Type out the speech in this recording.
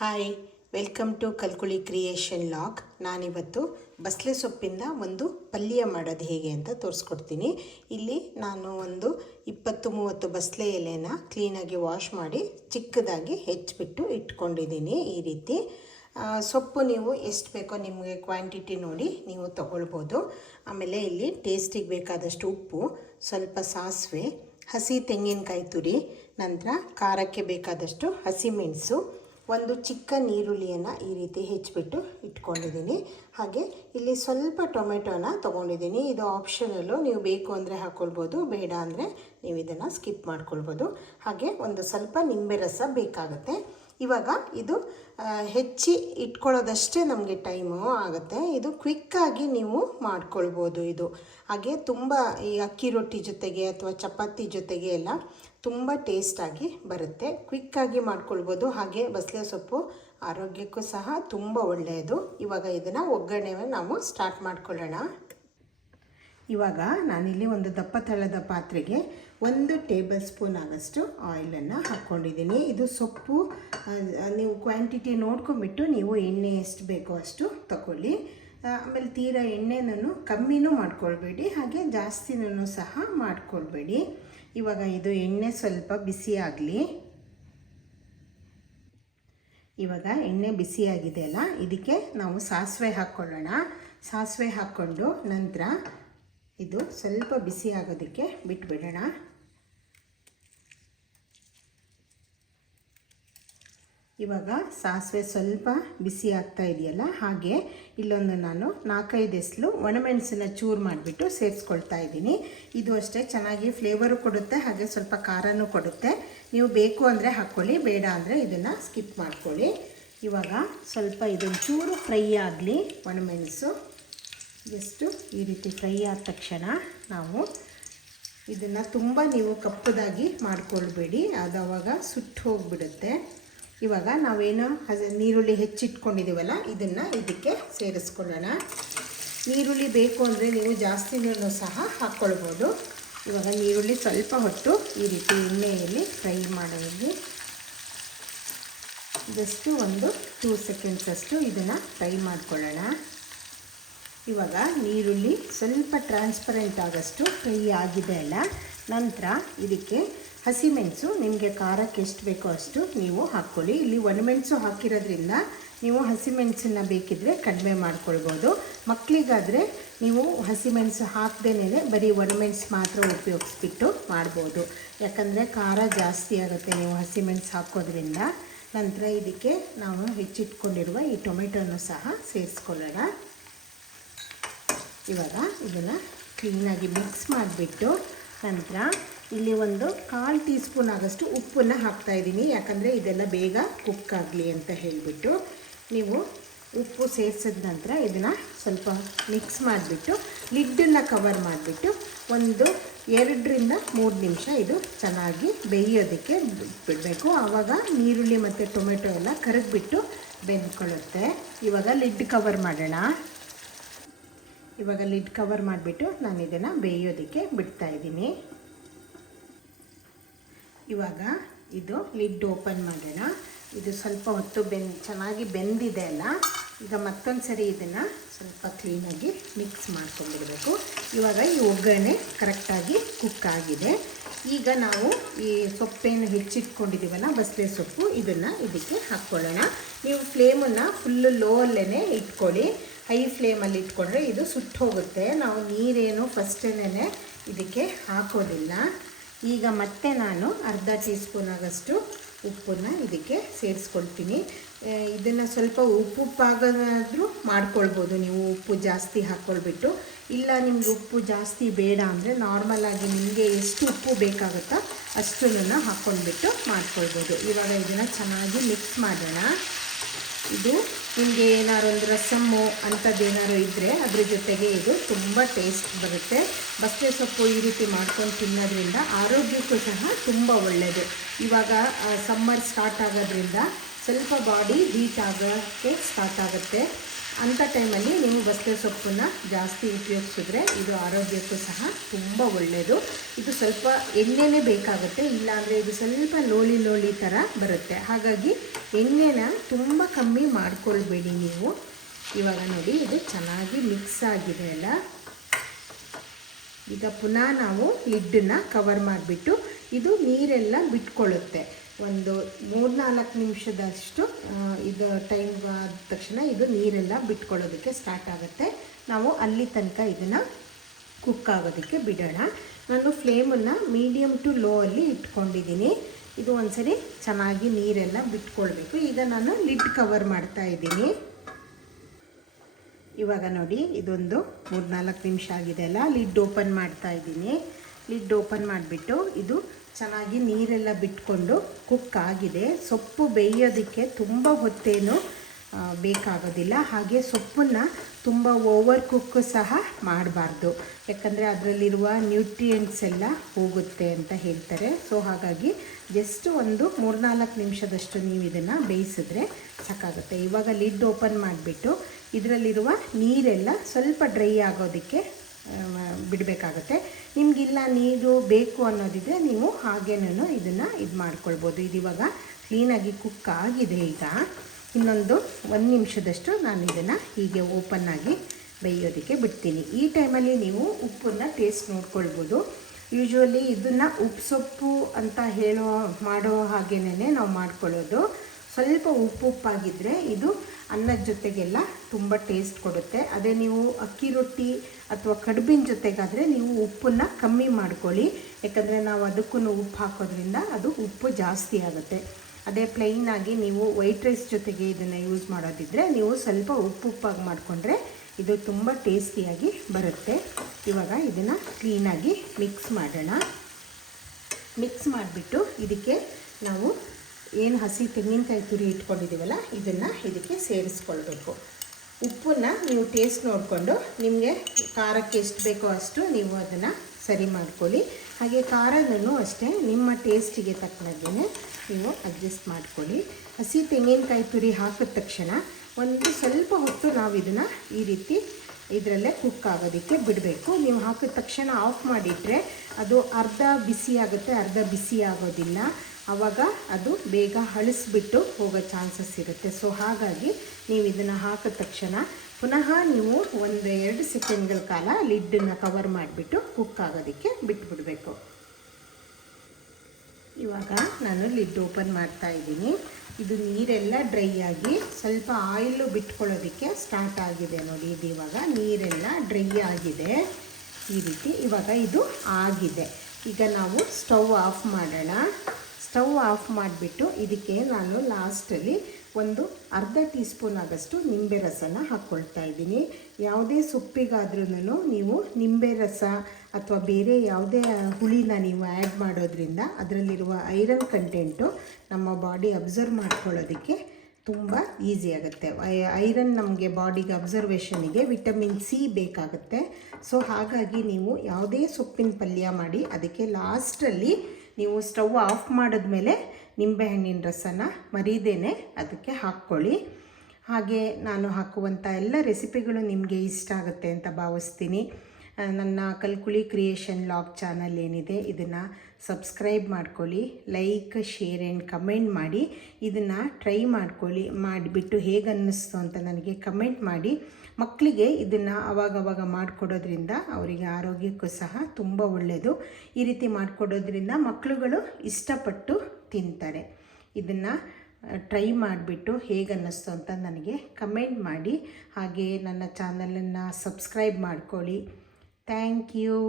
Hi, welcome to Kalkuli creation log. ನಾನಿವತ್ತು ಬಸಳೆ ಸೊಪ್ಪಿಂದ ಒಂದು ಪಲ್ಯ ಮಾಡೋದು ಹೇಗೆ ಅಂತ ತೋರಿಸ್ಕೊಡ್ತೀನಿ. ಇಲ್ಲಿ ನಾನು ಒಂದು 20-30 ಬಸಳೆ ಎಲೆನ ಕ್ಲೀನಾಗಿ ವಾಶ್ ಮಾಡಿ ಚಿಕ್ಕದಾಗಿ ಹೆಚ್ಚಿಬಿಟ್ಟು ಇಟ್ಕೊಂಡಿದ್ದೀನಿ. ಈ ರೀತಿ ಸೊಪ್ಪು ನೀವು ಎಷ್ಟು ಬೇಕೋ ನಿಮಗೆ ಕ್ವಾಂಟಿಟಿ ನೋಡಿ ನೀವು ತಗೊಳ್ಬೋದು. ಆಮೇಲೆ ಇಲ್ಲಿ ಟೇಸ್ಟಿಗೆ ಬೇಕಾದಷ್ಟು ಉಪ್ಪು, ಸ್ವಲ್ಪ ಸಾಸಿವೆ, ಹಸಿ ತೆಂಗಿನಕಾಯಿ ತುರಿ, ನಂತರ ಖಾರಕ್ಕೆ ಬೇಕಾದಷ್ಟು ಹಸಿಮೆಣಸು, ಒಂದು ಚಿಕ್ಕ ನೀರುಳ್ಳಿಯನ್ನು ಈ ರೀತಿ ಹೆಚ್ಚಿಬಿಟ್ಟು ಇಟ್ಕೊಂಡಿದ್ದೀನಿ. ಹಾಗೆ ಇಲ್ಲಿ ಸ್ವಲ್ಪ ಟೊಮೆಟೊನ ತೊಗೊಂಡಿದ್ದೀನಿ. ಇದು ಆಪ್ಷನಲ್ಲು, ನೀವು ಬೇಕು ಅಂದರೆ ಹಾಕ್ಕೊಳ್ಬೋದು, ಬೇಡ ಅಂದರೆ ನೀವು ಇದನ್ನು ಸ್ಕಿಪ್ ಮಾಡ್ಕೊಳ್ಬೋದು. ಹಾಗೆ ಒಂದು ಸ್ವಲ್ಪ ನಿಂಬೆ ರಸ ಬೇಕಾಗುತ್ತೆ. ಇವಾಗ ಇದು ಹೆಚ್ಚಿ ಇಟ್ಕೊಳ್ಳೋದಷ್ಟೇ ನಮಗೆ ಟೈಮು ಆಗುತ್ತೆ. ಇದು ಕ್ವಿಕ್ಕಾಗಿ ನೀವು ಮಾಡ್ಕೊಳ್ಬೋದು. ಇದು ಹಾಗೆ ತುಂಬ ಈ ಅಕ್ಕಿ ರೊಟ್ಟಿ ಜೊತೆಗೆ ಅಥವಾ ಚಪಾತಿ ಜೊತೆಗೆ ಎಲ್ಲ ತುಂಬ ಟೇಸ್ಟಾಗಿ ಬರುತ್ತೆ. ಕ್ವಿಕ್ಕಾಗಿ ಮಾಡ್ಕೊಳ್ಬೋದು. ಹಾಗೆ ಬಸಳೆ ಸೊಪ್ಪು ಆರೋಗ್ಯಕ್ಕೂ ಸಹ ತುಂಬ ಒಳ್ಳೆಯದು. ಇವಾಗ ಇದನ್ನು ಒಗ್ಗರಣೆ ನಾವು ಸ್ಟಾರ್ಟ್ ಮಾಡ್ಕೊಳ್ಳೋಣ. ಇವಾಗ ನಾನಿಲ್ಲಿ ಒಂದು ದಪ್ಪ ತಳದ ಪಾತ್ರೆಗೆ 1 ಟೇಬಲ್ ಸ್ಪೂನ್ ಆಗಷ್ಟು ಆಯಿಲನ್ನು ಹಾಕ್ಕೊಂಡಿದ್ದೀನಿ. ಇದು ಸೊಪ್ಪು ನೀವು ಕ್ವಾಂಟಿಟಿ ನೋಡ್ಕೊಂಬಿಟ್ಟು ನೀವು ಎಣ್ಣೆ ಎಷ್ಟು ಬೇಕೋ ಅಷ್ಟು ತಗೊಳ್ಳಿ. ಆಮೇಲೆ ತೀರಾ ಎಣ್ಣೆನೂ ಕಮ್ಮಿನೂ ಮಾಡ್ಕೊಳ್ಬೇಡಿ, ಹಾಗೆ ಜಾಸ್ತಿನೂ ಸಹ ಮಾಡ್ಕೊಳ್ಬೇಡಿ. ಇವಾಗ ಇದು ಎಣ್ಣೆ ಸ್ವಲ್ಪ ಬಿಸಿ ಆಗಲಿ. ಇವಾಗ ಎಣ್ಣೆ ಬಿಸಿಯಾಗಿದೆ ಅಲ್ಲ, ಇದಕ್ಕೆ ನಾವು ಸಾಸಿವೆ ಹಾಕ್ಕೊಳ್ಳೋಣ. ಸಾಸಿವೆ ಹಾಕ್ಕೊಂಡು ನಂತರ ಇದು ಸ್ವಲ್ಪ ಬಿಸಿ ಆಗೋದಕ್ಕೆ ಬಿಟ್ಬಿಡೋಣ. ಇವಾಗ ಸಾಸಿವೆ ಸ್ವಲ್ಪ ಬಿಸಿ ಆಗ್ತಾ ಇದೆಯಲ್ಲ, ಹಾಗೆ ಇಲ್ಲೊಂದು ನಾನು 4-5 ಎಸಳು ಒಣಮೆಣಸನ್ನ ಚೂರು ಮಾಡಿಬಿಟ್ಟು ಸೇರಿಸ್ಕೊಳ್ತಾ ಇದ್ದೀನಿ. ಇದು ಅಷ್ಟೇ ಚೆನ್ನಾಗಿ ಫ್ಲೇವರು ಕೊಡುತ್ತೆ, ಹಾಗೆ ಸ್ವಲ್ಪ ಖಾರನೂ ಕೊಡುತ್ತೆ. ನೀವು ಬೇಕು ಅಂದರೆ ಹಾಕ್ಕೊಳ್ಳಿ, ಬೇಡ ಅಂದರೆ ಇದನ್ನು ಸ್ಕಿಪ್ ಮಾಡ್ಕೊಳ್ಳಿ. ಇವಾಗ ಸ್ವಲ್ಪ ಇದೊಂದು ಚೂರು ಫ್ರೈ ಆಗಲಿ. ಒಣಮೆಣಸು ಜಸ್ಟು ಈ ರೀತಿ ಫ್ರೈ ಆದ ತಕ್ಷಣ ನಾವು ಇದನ್ನು ತುಂಬ ನೀವು ಕಪ್ಪದಾಗಿ ಮಾಡ್ಕೊಳ್ಬೇಡಿ, ಅದು ಆವಾಗ ಸುಟ್ಟು ಹೋಗಿಬಿಡುತ್ತೆ. ಇವಾಗ ನಾವೇನು ನೀರುಳ್ಳಿ ಹೆಚ್ಚಿಟ್ಕೊಂಡಿದ್ದೀವಲ್ಲ, ಇದನ್ನು ಇದಕ್ಕೆ ಸೇರಿಸ್ಕೊಳ್ಳೋಣ. ನೀರುಳ್ಳಿ ಬೇಕು ಅಂದರೆ ನೀವು ಜಾಸ್ತಿನೂ ಸಹ ಹಾಕ್ಕೊಳ್ಬೋದು. ಇವಾಗ ನೀರುಳ್ಳಿ ಸ್ವಲ್ಪ ಹೊತ್ತು ಈ ರೀತಿ ಎಣ್ಣೆಯಲ್ಲಿ ಫ್ರೈ ಮಾಡೋದು. ಜಸ್ಟು ಒಂದು 2 ಸೆಕೆಂಡ್ಸ್ ಅಷ್ಟು ಇದನ್ನು ಫ್ರೈ ಮಾಡ್ಕೊಳ್ಳೋಣ. ಇವಾಗ ನೀರುಳ್ಳಿ ಸ್ವಲ್ಪ ಟ್ರಾನ್ಸ್ಪರೆಂಟ್ ಆಗೋಷ್ಟು ಫ್ರೈ ಆಗಿದೆ ಅಲ್ಲ, ನಂತರ ಇದಕ್ಕೆ ಹಸಿಮೆಣಸು ನಿಮಗೆ ಖಾರಕ್ಕೆ ಎಷ್ಟು ಬೇಕೋ ಅಷ್ಟು ನೀವು ಹಾಕ್ಕೊಳ್ಳಿ. ಇಲ್ಲಿ ಒಣಮೆಣಸು ಹಾಕಿರೋದ್ರಿಂದ ನೀವು ಹಸಿಮೆಣಸನ್ನು ಬೇಕಿದ್ದರೆ ಕಡಿಮೆ ಮಾಡ್ಕೊಳ್ಬೋದು. ಮಕ್ಕಳಿಗಾದರೆ ನೀವು ಹಸಿಮೆಣಸು ಹಾಕದೇನೆ ಬರೀ ಒಣಮೆಣಸು ಮಾತ್ರ ಉಪಯೋಗಿಸ್ಬಿಟ್ಟು ಮಾಡ್ಬೋದು, ಯಾಕಂದರೆ ಖಾರ ಜಾಸ್ತಿ ಆಗುತ್ತೆ ನೀವು ಹಸಿಮೆಣಸು ಹಾಕೋದ್ರಿಂದ. ನಂತರ ಇದಕ್ಕೆ ನಾವು ಹೆಚ್ಚಿಟ್ಕೊಂಡಿರುವ ಈ ಟೊಮೆಟೊನೂ ಸಹ ಸೇರಿಸ್ಕೊಳ್ಳೋಣ. ಇವಾಗ ಇದನ್ನು ಕ್ಲೀನಾಗಿ ಮಿಕ್ಸ್ ಮಾಡಿಬಿಟ್ಟು ನಂತರ ಇಲ್ಲಿ ಒಂದು 1/4 ಟೀ ಸ್ಪೂನ್ ಆಗೋಷ್ಟು ಉಪ್ಪನ್ನು ಹಾಕ್ತಾಯಿದ್ದೀನಿ, ಯಾಕಂದರೆ ಇದೆಲ್ಲ ಬೇಗ ಕುಕ್ ಆಗಲಿ ಅಂತ ಹೇಳಿಬಿಟ್ಟು. ನೀವು ಉಪ್ಪು ಸೇರಿಸಿದ ನಂತರ ಇದನ್ನು ಸ್ವಲ್ಪ ಮಿಕ್ಸ್ ಮಾಡಿಬಿಟ್ಟು ಲಿಡ್ಡನ್ನು ಕವರ್ ಮಾಡಿಬಿಟ್ಟು ಒಂದು 2-3 ನಿಮಿಷ ಇದು ಚೆನ್ನಾಗಿ ಬೇಯೋದಕ್ಕೆ ಬಿಡಬೇಕು. ಆವಾಗ ನೀರುಳ್ಳಿ ಮತ್ತು ಟೊಮೆಟೊ ಎಲ್ಲ ಕರಗಿಬಿಟ್ಟು ಬೆಂದ್ಕೊಳ್ಳುತ್ತೆ. ಇವಾಗ ಲಿಡ್ ಕವರ್ ಮಾಡೋಣ. ಇವಾಗ ಲಿಡ್ ಕವರ್ ಮಾಡಿಬಿಟ್ಟು ನಾನು ಇದನ್ನು ಬೇಯೋದಕ್ಕೆ ಬಿಡ್ತಾಯಿದ್ದೀನಿ. ಇವಾಗ ಇದು ಲಿಡ್ ಓಪನ್ ಮಾಡೋಣ. ಇದು ಸ್ವಲ್ಪ ಹೊತ್ತು ಚೆನ್ನಾಗಿ ಬೆಂದಿದೆ ಅಲ್ಲ, ಈಗ ಮತ್ತೊಂದು ಸರಿ ಇದನ್ನು ಸ್ವಲ್ಪ ಕ್ಲೀನಾಗಿ ಮಿಕ್ಸ್ ಮಾಡ್ಕೊಂಡಿರಬೇಕು. ಇವಾಗ ಈ ಒಗ್ಗರಣೆ ಕರೆಕ್ಟಾಗಿ ಕುಕ್ ಆಗಿದೆ. ಈಗ ನಾವು ಈ ಸೊಪ್ಪೇನು ಹೆಚ್ಚಿಟ್ಕೊಂಡಿದ್ದೀವಲ್ಲ ಬಸಳೆ ಸೊಪ್ಪು, ಇದನ್ನು ಇದಕ್ಕೆ ಹಾಕ್ಕೊಳ್ಳೋಣ. ನೀವು ಫ್ಲೇಮನ್ನು ಫುಲ್ಲು ಲೋ ಅಲ್ಲೇ ಇಟ್ಕೊಳ್ಳಿ. ಹೈ ಫ್ಲೇಮಲ್ಲಿ ಇಟ್ಕೊಂಡ್ರೆ ಇದು ಸುಟ್ಟು ಹೋಗುತ್ತೆ. ನಾವು ನೀರೇನು ಫಸ್ಟೇನೆ ಇದಕ್ಕೆ ಹಾಕೋದಿಲ್ಲ. ಈಗ ಮತ್ತೆ ನಾನು ಅರ್ಧ ಟೀ ಸ್ಪೂನ್ ಆಗೋಷ್ಟು ಉಪ್ಪನ್ನು ಇದಕ್ಕೆ ಸೇರಿಸ್ಕೊಳ್ತೀನಿ. ಇದನ್ನು ಸ್ವಲ್ಪ ಉಪ್ಪಾಗೋದಾದರೂ ಮಾಡ್ಕೊಳ್ಬೋದು ನೀವು, ಉಪ್ಪು ಜಾಸ್ತಿ ಹಾಕ್ಕೊಳ್ಬಿಟ್ಟು. ಇಲ್ಲ ನಿಮ್ಗೆ ಉಪ್ಪು ಜಾಸ್ತಿ ಬೇಡ ಅಂದರೆ ನಾರ್ಮಲಾಗಿ ನಿಮಗೆ ಎಷ್ಟು ಉಪ್ಪು ಬೇಕಾಗುತ್ತೋ ಅಷ್ಟನ್ನು ಹಾಕ್ಕೊಂಡ್ಬಿಟ್ಟು ಮಾಡ್ಕೊಳ್ಬೋದು. ಇವಾಗ ಇದನ್ನು ಚೆನ್ನಾಗಿ ಮಿಕ್ಸ್ ಮಾಡೋಣ. ಇದು ನಿಮಗೆ ಏನಾದ್ರು ಒಂದು ರಸಮ್ಮು ಅಂಥದ್ದು ಏನಾದ್ರು ಇದ್ದರೆ ಅದ್ರ ಜೊತೆಗೆ ಇದು ತುಂಬ ಟೇಸ್ಟ್ ಬರುತ್ತೆ. ಬಸಳೆ ಸೊಪ್ಪು ಈ ರೀತಿ ಮಾಡ್ಕೊಂಡು ತಿನ್ನೋದ್ರಿಂದ ಆರೋಗ್ಯಕ್ಕೂ ಸಹ ತುಂಬ ಒಳ್ಳೆಯದು. ಇವಾಗ ಸಮ್ಮರ್ ಸ್ಟಾರ್ಟ್ ಆಗೋದ್ರಿಂದ ಸ್ವಲ್ಪ ಬಾಡಿ ಹೀಟ್ ಆಗೋಕ್ಕೆ ಸ್ಟಾರ್ಟ್ ಆಗುತ್ತೆ. ಅಂಥ ಟೈಮಲ್ಲಿ ನೀವು ಬಸಳೆ ಸೊಪ್ಪನ್ನು ಜಾಸ್ತಿ ಉಪಯೋಗಿಸಿದ್ರೆ ಇದು ಆರೋಗ್ಯಕ್ಕೂ ಸಹ ತುಂಬ ಒಳ್ಳೆಯದು. ಇದು ಸ್ವಲ್ಪ ಎಣ್ಣೆನೇ ಬೇಕಾಗುತ್ತೆ, ಇಲ್ಲಾಂದರೆ ಇದು ಸ್ವಲ್ಪ ಲೋಳಿ ಥರ ಬರುತ್ತೆ. ಹಾಗಾಗಿ ಎಣ್ಣೆನ ತುಂಬ ಕಮ್ಮಿ ಮಾಡ್ಕೊಳ್ಬೇಡಿ ನೀವು. ಇವಾಗ ನೋಡಿ ಇದು ಚೆನ್ನಾಗಿ ಮಿಕ್ಸ್ ಆಗಿದೆ ಅಲ್ಲ. ಈಗ ಪುನಃ ನಾವು ಲಿಡ್ಡನ್ನು ಕವರ್ ಮಾಡಿಬಿಟ್ಟು ಇದು ನೀರೆಲ್ಲ ಬಿಟ್ಕೊಳ್ಳುತ್ತೆ. ಒಂದು 3-4 ನಿಮಿಷದಷ್ಟು ಇದು ಟೈಮ್ ಆದ ತಕ್ಷಣ ಇದು ನೀರೆಲ್ಲ ಬಿಟ್ಕೊಳ್ಳೋದಕ್ಕೆ ಸ್ಟಾರ್ಟ್ ಆಗುತ್ತೆ. ನಾವು ಅಲ್ಲಿ ತನಕ ಇದನ್ನು ಕುಕ್ ಆಗೋದಕ್ಕೆ ಬಿಡೋಣ. ನಾನು ಫ್ಲೇಮನ್ನು ಮೀಡಿಯಮ್ ಟು ಲೋ ಅಲ್ಲಿ ಇಟ್ಕೊಂಡಿದ್ದೀನಿ. ಇದು ಒಂದ್ಸರಿ ಚೆನ್ನಾಗಿ ನೀರೆಲ್ಲ ಬಿಟ್ಕೊಳ್ಬೇಕು. ಈಗ ನಾನು ಲಿಡ್ ಕವರ್ ಮಾಡ್ತಾ ಇದ್ದೀನಿ. ಇವಾಗ ನೋಡಿ ಇದೊಂದು 3-4 ನಿಮಿಷ ಆಗಿದೆ ಅಲ್ಲ. ಲಿಡ್ ಓಪನ್ ಮಾಡ್ತಾ ಇದ್ದೀನಿ. ಲಿಡ್ ಓಪನ್ ಮಾಡಿಬಿಟ್ಟು ಇದು ಚೆನ್ನಾಗಿ ನೀರೆಲ್ಲ ಬಿಟ್ಕೊಂಡು ಕುಕ್ ಆಗಿದೆ. ಸೊಪ್ಪು ಬೇಯೋದಕ್ಕೆ ತುಂಬ ಹೊತ್ತೇನು ಬೇಕಾಗೋದಿಲ್ಲ. ಹಾಗೆ ಸೊಪ್ಪನ್ನು ತುಂಬ ಓವರ್ ಕುಕ್ ಸಹ ಮಾಡಬಾರ್ದು, ಯಾಕಂದರೆ ಅದರಲ್ಲಿರುವ ನ್ಯೂಟ್ರಿಯೆಂಟ್ಸ್ ಎಲ್ಲ ಹೋಗುತ್ತೆ ಅಂತ ಹೇಳ್ತಾರೆ. ಸೊ ಹಾಗಾಗಿ ಜಸ್ಟ್ ಒಂದು 3-4 ನಿಮಿಷದಷ್ಟು ನೀವು ಇದನ್ನು ಬೇಯಿಸಿದ್ರೆ ಸಾಕಾಗುತ್ತೆ. ಇವಾಗ ಲಿಡ್ ಓಪನ್ ಮಾಡಿಬಿಟ್ಟು ಇದರಲ್ಲಿರುವ ನೀರೆಲ್ಲ ಸ್ವಲ್ಪ ಡ್ರೈ ಆಗೋದಕ್ಕೆ ಬಿಡಬೇಕಾಗತ್ತೆ. ನಿಮಗಿಲ್ಲ ನೀರು ಬೇಕು ಅನ್ನೋದಿದ್ರೆ ನೀವು ಹಾಗೇನೂ ಇದನ್ನು ಮಾಡ್ಕೊಳ್ಬೋದು. ಇದು ಇವಾಗ ಕ್ಲೀನಾಗಿ ಕುಕ್ ಆಗಿದೆ. ಈಗ ಇನ್ನೊಂದು 1 ನಿಮಿಷದಷ್ಟು ನಾನು ಇದನ್ನು ಹೀಗೆ ಓಪನ್ನಾಗಿ ಬೇಯೋದಕ್ಕೆ ಬಿಡ್ತೀನಿ. ಈ ಟೈಮಲ್ಲಿ ನೀವು ಉಪ್ಪನ್ನು ಟೇಸ್ಟ್ ನೋಡ್ಕೊಳ್ಬೋದು. ಯೂಶ್ವಲಿ ಇದನ್ನು ಉಪ್ಪು ಸೊಪ್ಪು ಅಂತ ಮಾಡೋ ಹಾಗೇನೇ ನಾವು ಮಾಡ್ಕೊಳ್ಳೋದು. ಸ್ವಲ್ಪ ಉಪ್ಪಾಗಿದ್ದರೆ ಇದು ಅನ್ನದ ಜೊತೆಗೆಲ್ಲ ತುಂಬ ಟೇಸ್ಟ್ ಕೊಡುತ್ತೆ. ಅದೇ ನೀವು ಅಕ್ಕಿ ರೊಟ್ಟಿ ಅಥವಾ ಕಡುಬಿನ ಜೊತೆಗಾದರೆ ನೀವು ಉಪ್ಪನ್ನು ಕಮ್ಮಿ ಮಾಡ್ಕೊಳ್ಳಿ, ಯಾಕಂದರೆ ನಾವು ಅದಕ್ಕೂ ಉಪ್ಪು ಹಾಕೋದ್ರಿಂದ ಅದು ಉಪ್ಪು ಜಾಸ್ತಿ ಆಗುತ್ತೆ. ಅದೇ ಪ್ಲೈನಾಗಿ ನೀವು ವೈಟ್ ರೈಸ್ ಜೊತೆಗೆ ಇದನ್ನು ಯೂಸ್ ಮಾಡೋದಿದ್ದರೆ ನೀವು ಸ್ವಲ್ಪ ಉಪ್ಪಾಗಿ ಮಾಡಿಕೊಂಡ್ರೆ ಇದು ತುಂಬ ಟೇಸ್ಟಿಯಾಗಿ ಬರುತ್ತೆ. ಇವಾಗ ಇದನ್ನು ಕ್ಲೀನಾಗಿ ಮಿಕ್ಸ್ ಮಾಡೋಣ. ಮಿಕ್ಸ್ ಮಾಡಿಬಿಟ್ಟು ಇದಕ್ಕೆ ನಾವು ಏನು ಹಸಿ ತೆಂಗಿನಕಾಯಿ ತುರಿ ಇಟ್ಕೊಂಡಿದ್ದೀವಲ್ಲ ಇದನ್ನು ಇದಕ್ಕೆ ಸೇರಿಸ್ಕೊಳ್ಬೇಕು. ಉಪ್ಪನ್ನು ನೀವು ಟೇಸ್ಟ್ ನೋಡಿಕೊಂಡು ನಿಮಗೆ ಖಾರಕ್ಕೆ ಎಷ್ಟು ಬೇಕೋ ಅಷ್ಟು ನೀವು ಅದನ್ನು ಸರಿ ಮಾಡ್ಕೊಳ್ಳಿ. ಹಾಗೆ ಖಾರನೂ ಅಷ್ಟೇ ನಿಮ್ಮ ಟೇಸ್ಟಿಗೆ ತಕ್ಕನಾಗೇ ನೀವು ಅಡ್ಜಸ್ಟ್ ಮಾಡ್ಕೊಳ್ಳಿ. ಹಸಿ ತೆಂಗಿನಕಾಯಿ ತುರಿ ಹಾಕಿದ ತಕ್ಷಣ ಒಂದು ಸ್ವಲ್ಪ ಹೊತ್ತು ನಾವು ಇದನ್ನು ಈ ರೀತಿ ಇದರಲ್ಲೇ ಕುಕ್ ಆಗೋದಕ್ಕೆ ಬಿಡಬೇಕು. ನೀವು ಹಾಕಿದ ತಕ್ಷಣ ಆಫ್ ಮಾಡಿಟ್ರೆ ಅದು ಅರ್ಧ ಬಿಸಿ ಆಗುತ್ತೆ, ಅರ್ಧ ಬಿಸಿ ಆಗೋದಿಲ್ಲ. ಆವಾಗ ಅದು ಬೇಗ ಹಳಿಸ್ಬಿಟ್ಟು ಹೋಗೋ ಚಾನ್ಸಸ್ ಇರುತ್ತೆ. ಸೊ ಹಾಗಾಗಿ ನೀವು ಇದನ್ನು ಹಾಕಿದ ತಕ್ಷಣ ಪುನಃ ನೀವು 1-2 ಸೆಕೆಂಡ್ಗಳ ಕಾಲ ಲಿಡ್ಡನ್ನು ಕವರ್ ಮಾಡಿಬಿಟ್ಟು ಕುಕ್ ಆಗೋದಕ್ಕೆ ಬಿಟ್ಬಿಡಬೇಕು. ಇವಾಗ ನಾನು ಲಿಡ್ ಓಪನ್ ಮಾಡ್ತಾ ಇದ್ದೀನಿ. ಇದು ನೀರೆಲ್ಲ ಡ್ರೈ ಆಗಿ ಸ್ವಲ್ಪ ಆಯಿಲು ಬಿಟ್ಕೊಳ್ಳೋದಕ್ಕೆ ಸ್ಟಾರ್ಟ್ ಆಗಿದೆ ನೋಡಿ. ಇದು ಇವಾಗ ನೀರೆಲ್ಲ ಡ್ರೈ ಆಗಿದೆ ಈ ರೀತಿ. ಇವಾಗ ಇದು ಆಗಿದೆ. ಈಗ ನಾವು ಸ್ಟವ್ ಆಫ್ ಮಾಡೋಣ. ಸ್ಟವ್ ಆಫ್ ಮಾಡಿಬಿಟ್ಟು ಇದಕ್ಕೆ ನಾನು ಲಾಸ್ಟಲ್ಲಿ ಒಂದು ಅರ್ಧ ಟೀ ಸ್ಪೂನ್ ಆಗಷ್ಟು ನಿಂಬೆ ರಸನ ಹಾಕ್ಕೊಳ್ತಾ ಇದ್ದೀನಿ. ಯಾವುದೇ ಸೊಪ್ಪಿಗಾದ್ರೂ ನೀವು ನಿಂಬೆ ರಸ ಅಥವಾ ಬೇರೆ ಯಾವುದೇ ಹುಳಿನ ನೀವು ಆ್ಯಡ್ ಮಾಡೋದ್ರಿಂದ ಅದರಲ್ಲಿರುವ ಐರನ್ ಕಂಟೆಂಟು ನಮ್ಮ ಬಾಡಿ ಅಬ್ಸರ್ವ್ ಮಾಡ್ಕೊಳ್ಳೋದಕ್ಕೆ ತುಂಬ ಈಸಿ ಆಗುತ್ತೆ. ಐರನ್ ನಮಗೆ ಬಾಡಿಗೆ ಅಬ್ಸರ್ವೇಷನಿಗೆ ವಿಟಮಿನ್ ಸಿ ಬೇಕಾಗುತ್ತೆ. ಸೊ ಹಾಗಾಗಿ ನೀವು ಯಾವುದೇ ಸೊಪ್ಪಿನ ಪಲ್ಯ ಮಾಡಿ ಅದಕ್ಕೆ ಲಾಸ್ಟಲ್ಲಿ ನೀವು ಸ್ಟವ್ ಆಫ್ ಮಾಡಿದ್ಮೇಲೆ ನಿಂಬೆಹಣ್ಣಿನ ರಸನ ಮರೀದೇನೆ ಅದಕ್ಕೆ ಹಾಕ್ಕೊಳ್ಳಿ. ಹಾಗೆ ನಾನು ಹಾಕುವಂಥ ಎಲ್ಲ ರೆಸಿಪಿಗಳು ನಿಮಗೆ ಇಷ್ಟ ಆಗುತ್ತೆ ಅಂತ ಭಾವಿಸ್ತೀನಿ. ನನ್ನ ಕಲ್ಕುಳಿ ಕ್ರಿಯೇಷನ್ ಲಾಗ್ ಚಾನಲ್ ಏನಿದೆ ಇದನ್ನು ಸಬ್ಸ್ಕ್ರೈಬ್ ಮಾಡ್ಕೊಳ್ಳಿ, ಲೈಕ್, ಶೇರ್ ಆ್ಯಂಡ್ ಕಮೆಂಟ್ ಮಾಡಿ. ಇದನ್ನು ಟ್ರೈ ಮಾಡ್ಕೊಳ್ಳಿ, ಮಾಡಿಬಿಟ್ಟು ಹೇಗೆ ಅನ್ನಿಸ್ತು ಅಂತ ನನಗೆ ಕಮೆಂಟ್ ಮಾಡಿ. ಮಕ್ಕಳಿಗೆ ಇದನ್ನು ಅವಾಗವಾಗ ಮಾಡಿಕೊಡೋದ್ರಿಂದ ಅವರಿಗೆ ಆರೋಗ್ಯಕ್ಕೂ ಸಹ ತುಂಬ ಒಳ್ಳೆಯದು. ಈ ರೀತಿ ಮಾಡಿಕೊಡೋದ್ರಿಂದ ಮಕ್ಕಳುಗಳು ಇಷ್ಟಪಟ್ಟು ತಿಂತಾರೆ. ಇದನ್ನು ಟ್ರೈ ಮಾಡಿಬಿಟ್ಟು ಹೇಗೆ ಅನ್ನಿಸ್ತು ಅಂತ ನನಗೆ ಕಮೆಂಟ್ ಮಾಡಿ. ಹಾಗೆ ನನ್ನ ಚಾನಲನ್ನು ಸಬ್ಸ್ಕ್ರೈಬ್ ಮಾಡ್ಕೊಳ್ಳಿ. Thank you.